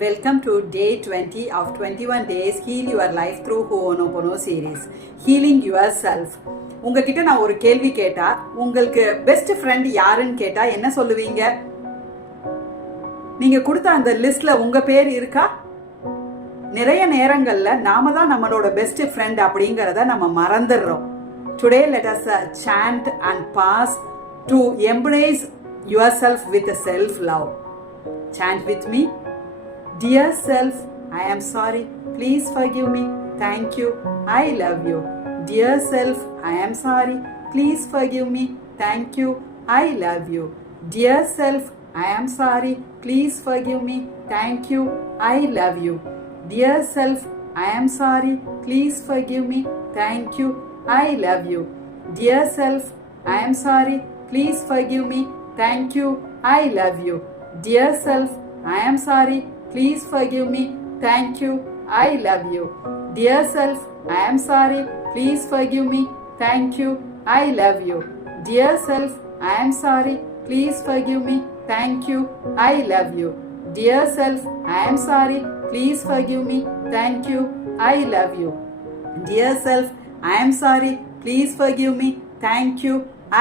Welcome to day 20 of 21 days Heal Your Life Through Ho'onopono series. Healing Yourself. உங்ககிட்ட நான் ஒரு கேள்வி கேட்டா, உங்களுக்கு பெஸ்ட் ஃப்ரெண்ட் யாருன்னு கேட்டா என்ன சொல்லுவீங்க? நீங்க கொடுத்த அந்த லிஸ்ட்ல உங்க பேர் இருக்கா? நிறைய நேரங்கள்ல நாம தான் நம்மளோட பெஸ்ட் ஃப்ரெண்ட் அப்படிங்கறத நம்ம மறந்துடுறோம். Today let us chant and pass to embrace yourself with self-love. Chant with me. Dear self, I am sorry. Please forgive me. Thank you. I love you. Dear self, I am sorry. Please forgive me. Thank you. I love you. Dear self, I am sorry. Please forgive me. Thank you. I love you. Dear self, I am sorry. Please forgive me. Thank you. I love you. Dear self, I am sorry. Please forgive me. Thank you. I love you. Dear self, I am sorry. Please forgive me. Thank you. I love you. Dear self, I am sorry. Please forgive me. Thank you. I love you. Dear self, I am sorry. Please forgive me. Thank you. I love you. Dear self, I am sorry. Please forgive me. Thank you. I love you. Dear self, I am sorry. Please forgive me. Thank you.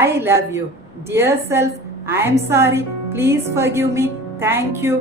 I love you. Dear self, I am sorry. Please forgive me. Thank you.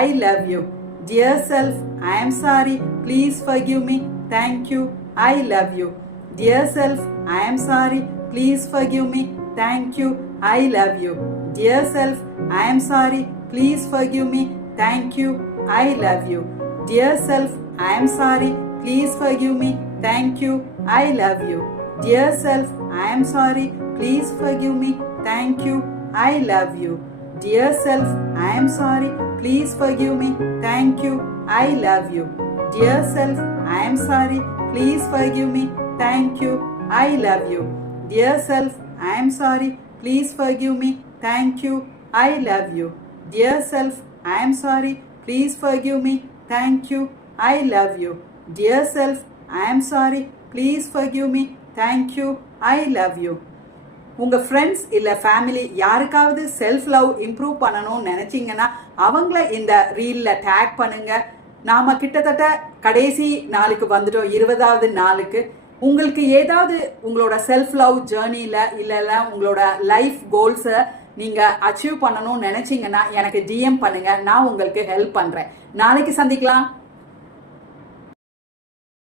I love you. Dear self, I am sorry. Please forgive me. Thank you. I love you. Dear self, I am sorry. Please forgive me. Thank you. I love you. Dear self, I am sorry. Please forgive me. Thank you. I love you. Dear self, I am sorry. Please forgive me. Thank you. I love you. Dear self, I am sorry. Please forgive me. Thank you. I love you. Dear self, I am sorry. Please forgive me. Thank you. I love you. Dear self, I am sorry. Please forgive me. Thank you. I love you. Dear self, I am sorry. Please forgive me. Thank you. I love you. Dear self, I am sorry. Please forgive me. Thank you. I love you. Dear self, I am sorry. Please forgive me. Thank you. I love you. உங்கள் friends இல்லை family யாருக்காவது self love improve பண்ணணும்னு நினச்சிங்கன்னா அவங்கள இந்த ரீலில் take பண்ணுங்கள். நாம் கிட்டத்தட்ட கடைசி நாளுக்கு வந்துட்டோம், 20வது நாளுக்கு. உங்களுக்கு ஏதாவது உங்களோட செல்ஃப் லவ் ஜேர்னியில் இல்லைல்ல உங்களோட லைஃப் கோல்ஸை நீங்கள் அச்சீவ் பண்ணணும்னு நினச்சிங்கன்னா எனக்கு டிஎம் பண்ணுங்கள். நான் உங்களுக்கு ஹெல்ப் பண்ணுறேன். நாளைக்கு சந்திக்கலாம்.